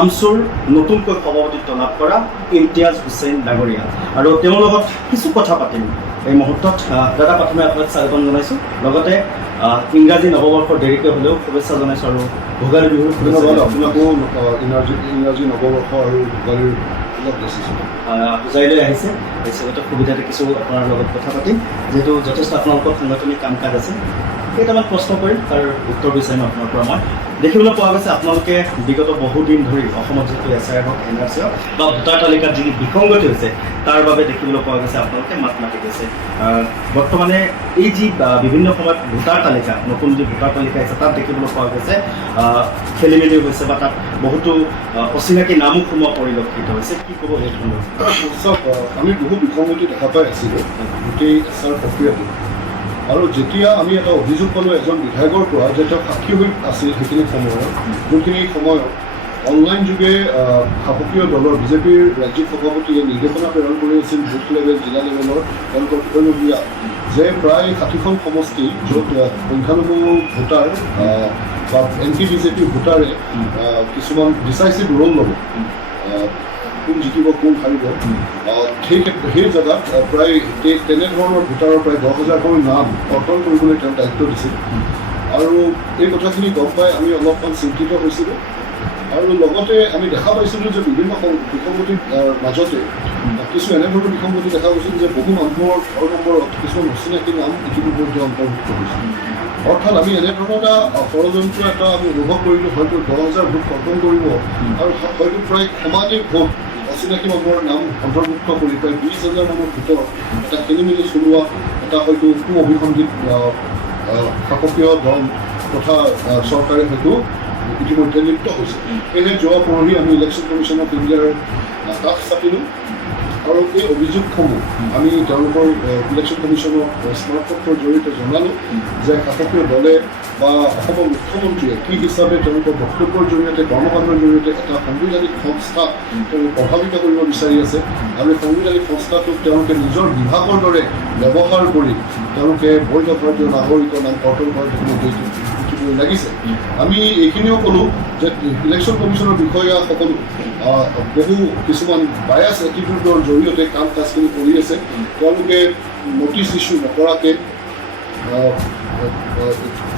আমচুৰ নতুনকৈ সভাপতিত্ব লাভ কৰা ইমতিয়াজ হুছেইন ডাঙৰীয়া আৰু তেওঁৰ লগত কিছু কথা পাতিম এই মুহূৰ্তত। দাদা প্ৰথমে আপোনাক স্বাগতম জনাইছোঁ, লগতে ইংৰাজী নৱবৰ্ষৰ দেৰিকৈ হ'লেও শুভেচ্ছা জনাইছোঁ আৰু ভোগালী বিহুৰ ধন্যবাদ আপোনাকো ইংৰাজী নৱবৰ্ষ আৰু ভোগালীৰ অলপ দেখিছোঁ বুজাই লৈ আহিছে। হিচাপতে সুবিধা দেখিছোঁ আপোনাৰ লগত কথা পাতিম, যিহেতু যথেষ্ট আপোনালোকৰ সাংগঠনিক কাম কাজ আছে। কেইটামান প্ৰশ্ন কৰিম, তাৰ উত্তৰ বিচাৰিম আপোনাৰ পৰা। মই দেখিবলৈ পোৱা গৈছে আপোনালোকে বিগত বহুদিন ধৰি অসমত যিটো SIR হওক NRC হওক বা ভোটাৰ তালিকাত যি বিসংগতি হৈছে তাৰ বাবে দেখিবলৈ পোৱা গৈছে আপোনালোকে মাত মাতি গৈছে। বৰ্তমানে এই যি বিভিন্ন সময়ত ভোটাৰ তালিকা, নতুন যি ভোটাৰ তালিকা আছে তাত দেখিবলৈ পোৱা গৈছে খেলি মেলি হৈছে বা তাত বহুতো অচিনাকি নামো সোমোৱা পৰিলক্ষিত হৈছে। কি ক'ব এই সন্দৰ্ভত? চাওক, আমি বহু বিসংগতি দেখা পাই আছিলোঁ গোটেই SIR প্ৰক্ৰিয়াটো। আৰু যেতিয়া আমি এটা অভিযোগ পালোঁ এজন বিধায়কৰ পৰা যে তেওঁ সাক্ষী হৈ আছিল সেইখিনি সময়ত, যোনখিনি সময়ত অনলাইন যোগে শাসকীয় দলৰ বিজেপিৰ ৰাজ্যিক সভাপতিয়ে নিৰ্দেশনা প্ৰেৰণ কৰি আছিল বুথ লেভেল, জিলা লেভেলৰ তেওঁলোকৰ বিষয়ববীয়া যে প্ৰায় 60খন সমষ্টি য'ত সংখ্যালঘু ভোটাৰ বা এনটি বিজেপি ভোটাৰে কিছুমান ডিচাইচিভ ৰোল ল'ব, কোন জিকিব কোন হাৰিব, সেই জেগাত প্ৰায় তেনেধৰণৰ ভোটাৰৰ প্ৰায় 10,000খন নাম কৰ্তন কৰিবলৈ তেওঁ দায়িত্ব দিছিল। আৰু এই কথাখিনি গম পাই আমি অলপমান চিন্তিত হৈছিলোঁ। আৰু লগতে আমি দেখা পাইছিলোঁ যে বিভিন্ন বিসংগতিৰ মাজতে কিছু এনেধৰণৰ বিসংগতি দেখা গৈছিল যে বহু মানুহৰ ঘৰ নম্বৰত কিছুমান অচিনাকি নাম ইতিমধ্যে অন্তৰ্ভুক্ত হৈছিল। অৰ্থাৎ আমি এনেধৰণৰ এটা ষড়যন্ত্ৰ এটা আমি অনুভৱ কৰিলোঁ, হয়তো 10,000 ভোট কৰ্তন কৰিব আৰু হয়তো প্ৰায় সমানেই ভোট অচিনাকি মানুহৰ নাম অন্তৰ্ভুক্ত কৰি প্ৰায় 20,000 মানুহৰ ভিতৰত এটা খেলি মেলি চলোৱা, এটা হয়তো সু অভিসন্ধিত শাসকীয় দল তথা চৰকাৰে হয়তো ইতিমধ্যে লিপ্ত হৈছে। সেয়েহে যোৱা পৰহি আমি ইলেকশ্যন কমিশ্যন অফ ইণ্ডিয়াৰ কাষ চাপিলোঁ আৰু এই অভিযোগসমূহ আমি তেওঁলোকৰ ইলেকশ্যন কমিশ্যনক স্মাৰকপত্ৰৰ জৰিয়তে জনালোঁ যে শাসকীয় দলে বা অসমৰ মুখ্যমন্ত্ৰীয়ে কি হিচাপে তেওঁলোকৰ বক্তব্যৰ জৰিয়তে, কৰ্মকাণ্ডৰ জৰিয়তে এটা সাংবিধানিক সংস্থা তেওঁলোকে প্ৰভাৱিত কৰিব বিচাৰি আছে আৰু এই সাংবিধানিক সংস্থাটোক তেওঁলোকে নিজৰ বিভাগৰ দৰে ব্যৱহাৰ কৰি তেওঁলোকে বৈধ ভাৰতীয় নাগৰিকৰ নাম কৰ্তন কৰাৰ ইতিমধ্যে লাগিছে। আমি এইখিনিও ক'লোঁ যে ইলেকশ্যন কমিশ্যনৰ বিষয়াসকলো বহু কিছুমান বায়াছ এটিটিউডৰ জৰিয়তে কাম কাজখিনি কৰি আছে। তেওঁলোকে নটিচ ইছ্যু নকৰাকৈ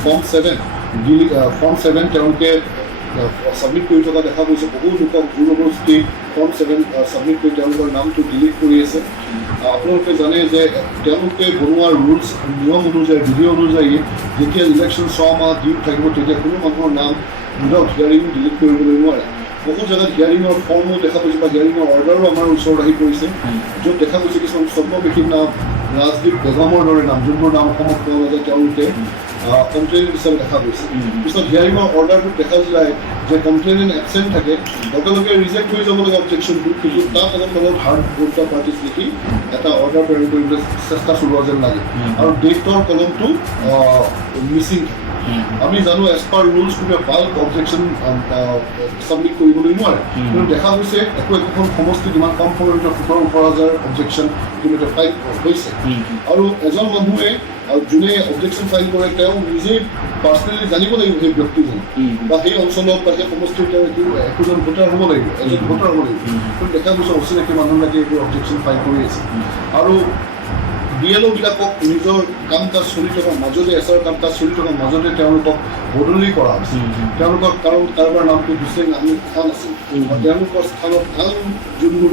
ফৰ্ম 7 তেওঁলোকে ছাবমিট কৰি থকা দেখা গৈছে। বহু লোকক জনগোষ্ঠী ফৰ্ম 7 ছাবমিট কৰি তেওঁলোকৰ নামটো ডিলিট কৰি আছে। আপোনালোকে জানে যে তেওঁলোকে বনোৱা ৰুলছ নিয়ম অনুযায়ী, বিধি অনুযায়ী যেতিয়া ইলেকশ্যন 6 মাহ ডিউ থাকিব তেতিয়া কোনো মানুহৰ নাম উইদাউট হিয়াৰিং ডিলিট কৰিবলৈ নোৱাৰে। বহু জেগাত হিয়াৰিঙৰ ফৰ্মো দেখা পাইছোঁ বা হিয়াৰিঙৰ অৰ্ডাৰো আমাৰ ওচৰত আহি পৰিছে, য'ত দেখা গৈছে কিছুমান ছদ্মবেশীৰ নাম, ৰাজদীপ বেগমৰ দৰে নাম, যোনবোৰ নাম অসমত পোৱা নাযায় তেওঁলোকে কমপ্লেইনেণ্ট হিচাপে দেখা গৈছে। পিছত হিয়াৰিঙৰ অৰ্ডাৰটোত দেখা যায় যে কমপ্লেইনেণ্ট এবচেণ্ট থাকে, লগে লগে ৰিজেক্ট হৈ যাব লাগে অবজেকশ্যনটো, কিন্তু তাত অলপ হাৰ্ড ভোটাৰ পাৰ্টিছ লিখি এটা অৰ্ডাৰ প্ৰেৰণ কৰিবলৈ চেষ্টা চলোৱা যেন লাগে আৰু ডেটৰ কলমটো মিচিং থাকে। আমি জানো এজ পাৰ ৰুলছ কোনোৱে বাল্ক অবজেকশ্যন ছাবমিট কৰিবলৈ নোৱাৰে, কিন্তু দেখা গৈছে একোখন সমষ্টিত ইমান কম সময়ৰ ভিতৰত 17,000 অবজেকশ্যন ইতিমধ্যে ফাইল হৈছে। আৰু এজন মানুহে যোনে অবজেকশ্যন ফাইল কৰে তেওঁ নিজেই পাৰ্চনেলি জানিব লাগিব সেই ব্যক্তিজন বা সেই অঞ্চলত বা সেই সমষ্টিৰ তেওঁ একোজন ভোটাৰ হ'ব লাগিব, এজন ভোটাৰ হ'ব লাগিব। কিন্তু দেখা গৈছে অচিনাকি মানুহবিলাকে এইবোৰ অবজেকশ্যন ফাইল কৰি আছে। আৰু BLOবিলাকক নিজৰ কাম কাজ চলি থকাৰ মাজতে, SR কাম কাজ চলি থকাৰ মাজতে তেওঁলোকক বদলি কৰা হৈছে। তেওঁলোকৰ কাৰণ কাৰোবাৰ নামটো হুছেইন আহমেদ খান আছিল, তেওঁলোকৰ স্থানত আন যোনবোৰ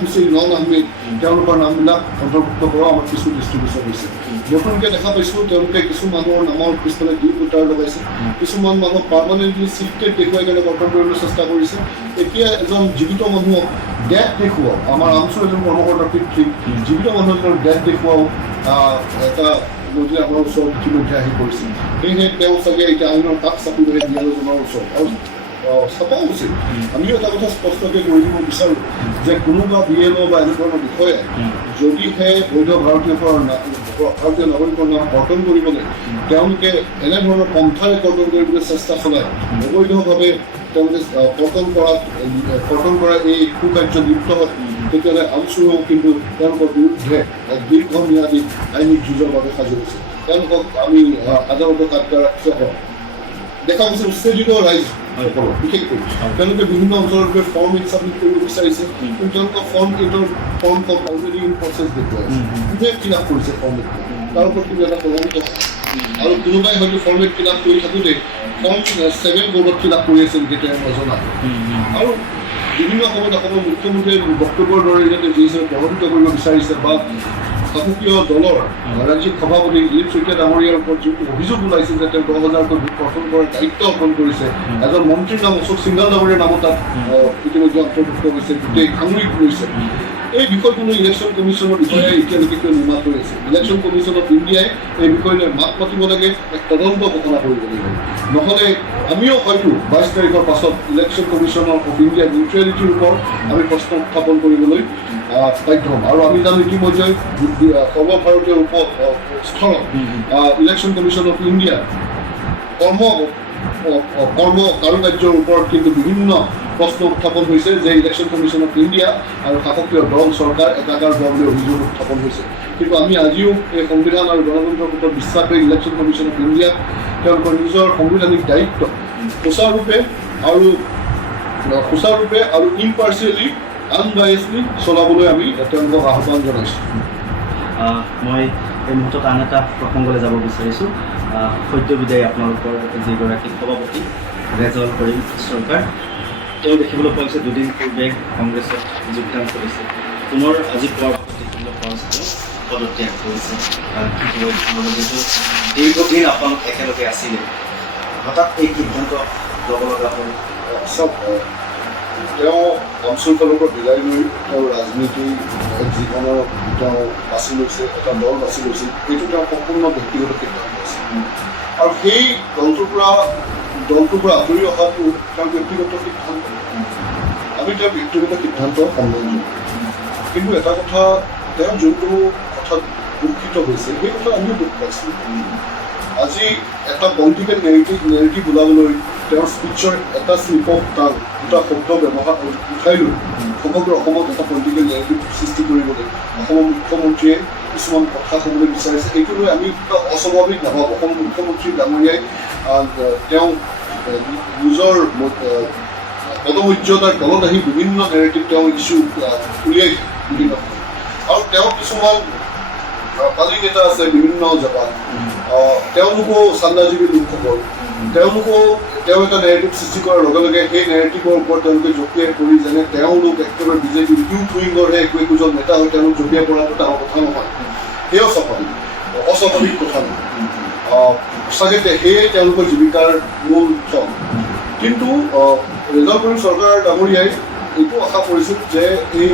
হুছেইন আহমেদ তেওঁলোকৰ নামবিলাক অন্তৰ্ভুক্ত কৰা আমাৰ কিছু দৃষ্টিগোচৰ হৈছে। নতুনকৈ দেখা পাইছোঁ তেওঁলোকে কিছু মানুহৰ নামৰ পিছফালে ডিউ ভোটাৰ লগাইছে, কিছুমান মানুহক পাৰ্মানেণ্টলি চিফটেড দেখুৱাই কেনে গঠন কৰিবলৈ চেষ্টা কৰিছে। এতিয়া এজন জীৱিত মানুহক ডেথ দেখুৱাও, আমাৰ আমচুৰ এজন কৰ্মকৰ্তাৰ পিতৃ জীৱিত মানুহ এজনৰ ডেথ দেখুৱাও এটা নদী আমাৰ ওচৰত ইতিমধ্যে আহি পৰিছে। সেয়েহে তেওঁ চাগে এতিয়া আইনৰ কাষ চাপিবলৈ বিয়াজনৰ ওচৰত আৰু চাব উচিত। আমিও এটা কথা স্পষ্টকৈ কৈ দিব বিচাৰোঁ যে কোনোবা BLO বা এনেধৰণৰ বিষয়ে যদিহে বৈধ ভাৰতীয় নাগৰিকৰ নাম কৰ্তন কৰিবলৈ তেওঁলোকে এনেধৰণৰ পন্থাৰে কৰ্তন কৰিবলৈ চেষ্টা চলায়, অবৈধভাৱে তেওঁলোকে কৰ্তন কৰা এই কুকাৰ্য লিপ্ত হয়, তেতিয়াহ'লে আমচুৰেও কিন্তু তেওঁলোকৰ বিৰুদ্ধে দীৰ্ঘম্যাদী আইনী যুঁজৰ বাবে সাজু হৈছে। তেওঁলোকক আমি আদালতৰ কাঠগড়াত দেখা গৈছে উচ্ছেদিত ৰাইজসকলক বিশেষকৈ তেওঁলোকে বিভিন্ন অঞ্চলৰ বাবে ফৰ্ম ছাবমিট কৰিব বিচাৰিছে কিন্তু তেওঁলোকৰ ফৰ্ম অলৰেডি ইন প্ৰচেছ দেখুৱাইছে কোনে ফিল আপ কৰিছে ফৰ্ম তাৰ ওপৰত কিন্তু এটা তদন্ত আৰু কোনোবাই হয়তো ফৰ্মেট ফিল আপ কৰি থাকোঁতে ফৰ্ম 7 বৰ্ডত ফিল আপ কৰি আছে নেকি তেওঁ নজনা আৰু বিভিন্ন সময়ত অসমৰ মুখ্যমন্ত্ৰীয়ে বক্তব্যৰ দৰে যাতে যি হিচাপে প্ৰভাৱিত কৰিব বিচাৰিছে বা শাসকীয় দলৰ ৰাজ্যিক সভাপতি দিলীপ শইকীয়া ডাঙৰীয়াৰ ওপৰত যিটো অভিযোগ ওলাইছে যে তেওঁ 10,000কৈ ভোট গঠন কৰাৰ দায়িত্ব অৰ্পণ কৰিছে এজন মন্ত্ৰীৰ নাম অশোক সিংঘাল ডাঙৰীয়াৰ নামত তাত ইতিমধ্যে অন্তৰ্ভুক্ত হৈছে গোটেই সামৰিক লৈছে এই বিষয়টোলৈ ইলেকশ্যন কমিশ্যনৰ বিষয়াই এতিয়ালৈকে কিয় নিমাত হৈ আছে ইলেকশ্যন কমিশ্যন অফ ইণ্ডিয়াই এই বিষয়লৈ মাত মাতিব লাগে এক তদন্ত ঘোষণা কৰিব লাগিব নহ'লে আমিও হয়তো 22 তাৰিখৰ পাছত ইলেকশ্যন কমিশ্যনৰ অফ ইণ্ডিয়াৰ নিউট্ৰেলিটিৰ ওপৰত আমি প্ৰশ্ন উত্থাপন কৰিবলৈ বাধ্য হ'ম আৰু আমি জানো ইতিমধ্যে সৰ্বভাৰতীয় স্থলত ইলেকশ্যন কমিশ্যন অফ ইণ্ডিয়া কৰ্ম কাৰুকাৰ্যৰ ওপৰত কিন্তু বিভিন্ন প্ৰশ্ন উত্থাপন হৈছে যে ইলেকশ্যন কমিশ্যন অফ ইণ্ডিয়া আৰু শাসকীয় দল চৰকাৰ একাকাৰ হোৱা বুলি অভিযোগ উত্থাপন হৈছে কিন্তু আমি আজিও এই সংবিধান আৰু গণতন্ত্ৰৰ ওপৰত বিশ্বাস কৰি ইলেকশ্যন কমিশ্যন অফ ইণ্ডিয়াক তেওঁলোকৰ নিজৰ সাংবিধানিক দায়িত্ব সুচাৰুৰূপে আৰু ইম্পাৰ্চিয়েলি আনবায়াছলি চলাবলৈ আমি তেওঁলোকক আহ্বান জনাইছোঁ মই এই মুহূৰ্তত আন এটা প্ৰসংগলৈ যাব বিচাৰিছোঁ সদ্য বিদায় আপোনালোকৰ যিগৰাকী সভাপতি ৰেজাউল কৰিম চৰকাৰ তেওঁ দেখিবলৈ পোৱা গৈছে দুদিন পূৰ্বে কংগ্ৰেছত যোগদান কৰিছে পুনৰ আজি পুৱাৰ ভাগত দেখিবলৈ পোৱা গৈছে পদত্যাগ কৰিছে যিহেতু দীৰ্ঘদিন আপোনালোক একেলগে আছিলে হঠাৎ এই সিদ্ধান্ত ল'ব লগা হ'ল চব তেওঁ অঞ্চলটোৰ লগত বিলাই লৈ তেওঁ ৰাজনীতি জীৱনৰ তেওঁ বাছি লৈছে এটা দল বাছি লৈছিল সেইটো তেওঁ সম্পূৰ্ণ ব্যক্তিগত সিদ্ধান্ত আছে আৰু সেই দলটোৰ পৰা আঁতৰি অহাটো তেওঁৰ ব্যক্তিগত সিদ্ধান্ত আমি তেওঁৰ ব্যক্তিগত সিদ্ধান্ত সন্মান জনাওঁ কিন্তু এটা কথা তেওঁ যোনটো কথাত দুখিত হৈছে সেই কথা আমিও দুখ পাইছিলোঁ আজি এটা পলিটিকেল নেৰেটিভ ওলাবলৈ তেওঁৰ স্পীচৰ এটা শ্লিপ অফ টাং দুটা শব্দ ব্যৱহাৰ উঠাই লৈ সমগ্ৰ অসমত এটা পলিটিকেল নেৰেটিভ সৃষ্টি কৰিবলৈ অসমৰ মুখ্যমন্ত্ৰীয়ে কিছুমান কথা ক'বলৈ বিচাৰিছে এইটো লৈ আমি অস্বাভাৱিক নাভাবোঁ অসমৰ মুখ্যমন্ত্ৰী ডাঙৰীয়াই তেওঁ নিজৰ পদমৰ্যাদাৰ তলত আহি বিভিন্ন নেৰেটিভ তেওঁ ইছ্যু উলিয়াই বিভিন্ন আৰু তেওঁ কিছুমান পালি নেতা আছে বিভিন্ন জেগাত তেওঁলোকো চান্দাজীৱী লোকসকল তেওঁ এটা নেৰেটিভ সৃষ্টি কৰাৰ লগে লগে সেই নেৰেটিভৰ ওপৰত তেওঁলোকে জঁপিয়াই পৰি যেনে তেওঁলোক একেবাৰে বিজেপিৰ ইউথ উইংৰহে একোজন নেতা হৈ তেওঁলোক জঁপিয়াই পৰাটো ডাঙৰ কথা নহয় সেয়াও অস্বাভাৱিক কথা নহয় সঁচাকৈ সেয়ে তেওঁলোকৰ জীৱিকাৰ মূল থল কিন্তু ৰেজাউল কৰিম চৰকাৰ ডাঙৰীয়াই এইটো আশা কৰিছিল যে এই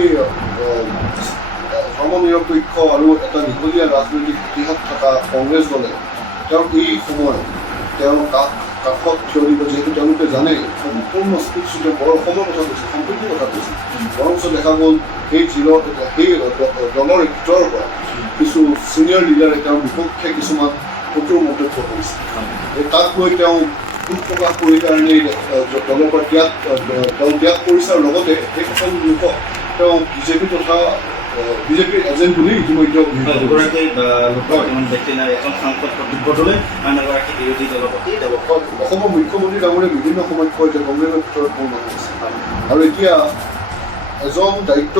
ধৰ্মনিৰপেক্ষ আৰু এটা দীঘলীয়া ৰাজনৈতিক ইতিহাস থকা কংগ্ৰেছ দলে তেওঁক এই সময়ত তেওঁৰ কাষত থিয় দিব যিহেতু তেওঁলোকে জানে সম্পূৰ্ণ স্পীচতে বৰ অসমৰ কথা কৈছে সম্প্ৰীতিৰ কথা কৈছে বৰঞ্চ দেখা গ'ল সেই দলৰ ভিতৰৰ পৰা কিছু ছিনিয়ৰ লিডাৰে তেওঁৰ বিপক্ষে কিছুমান কঠোৰ মন্তব্য কৰিছে তাক লৈ তেওঁ দুখ প্ৰকাশ কৰি কাৰণেই দলৰ পৰা ত্যাগ কৰিছে আৰু লগতে সেই সকলো লোকক তেওঁ বিজেপিৰ এজেণ্ট বুলি ইতিমধ্যে দুগৰাকী ব্যক্তি নাই এজন সাংসদ প্ৰতিপদলৈ আন এগৰাকী বিৰোধী দলৰ প্ৰতি অসমৰ মুখ্যমন্ত্ৰী ডাঙৰীয়াই বিভিন্ন সময়ত কয় যে কংগ্ৰেছৰ ভিতৰত মোৰ মানুহ আছে আৰু এতিয়া এজন দায়িত্ব